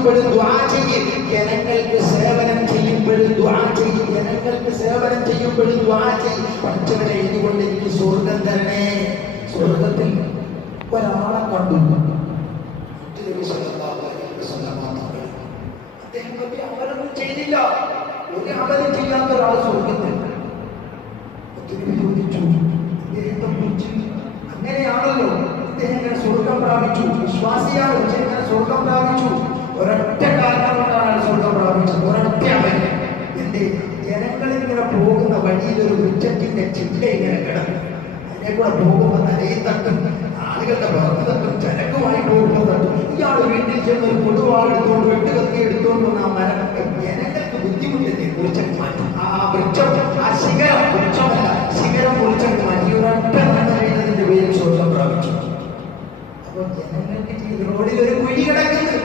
പ്രാർത്ഥിക്കുമ്പോഴും ദുആ ചെയ്യും. ജനങ്ങൾക്ക് സേവനം ചെയ്യുമ്പോഴും ദുആ ചെയ്യും. ജനങ്ങൾക്ക് സേവനം ചെയ്യുമ്പോഴും ദുആ ചെയ്യും. പഠിച്ചവനെ എഴുതിക്കൊണ്ട് എനിക്ക് സ്വർഗം തരണേ. സ്വർഗത്തിൽ ഒരാളെ കണ്ടു, അദ്ദേഹം അവരൊന്നും ചെയ്തില്ല. ഒരു അമലും ചെയ്യാത്ത ഒരാൾ സ്വർഗത്തിൽ ചോദിച്ചു ഇദ്ദേഹത്തെ കുറിച്ച്. അങ്ങനെയാണല്ലോ ഇദ്ദേഹം ഇങ്ങനെ സ്വർഗം പ്രാപിച്ചു. വിശ്വാസിയാണ്, പക്ഷേ ഇങ്ങനെ സ്വർഗം പ്രാപിച്ചു. ഒരൊറ്റ കാരണം കൊണ്ടാണ് സ്വർഗം പ്രാപിച്ചത്. ഒരൊറ്റ അവൻ എന്റെ ജനങ്ങളിങ്ങനെ പോകുന്ന വഴിയിൽ ഒരു വൃക്ഷത്തിന്റെ ചില്ല ഇങ്ങനെ കിടക്കും. അതിനെ കൂടെ പോകുമ്പോൾ തലയിൽ തട്ടും, ആളുകളുടെ പുറത്ത് തട്ടും, ചരക്കുമായി പോകുമ്പോൾ തട്ടും. ഇയാൾ വീട്ടിൽ ചെന്ന് ഒരു പൊതുവാളെടുത്തോണ്ട് വെട്ടുകത്തി എടുത്തോണ്ട് വന്ന ആ മരം ജനങ്ങൾക്ക് ബുദ്ധിമുട്ടിനെ കുറിച്ചൊക്കെ മാറ്റും. ആ വൃക്ഷം, ആ ശിഖരം, വൃക്ഷമല്ല ശിഖരം കുറിച്ചൊക്കെ മാറ്റി ഒരൊറ്റ നന്മ ചെയ്തതിന്റെ പേരിൽ സ്വർഗം പ്രാപിച്ചു. അപ്പോൾ ജനങ്ങൾക്ക് റോഡിൽ ഒരു കുഴി കിടക്കുന്നു.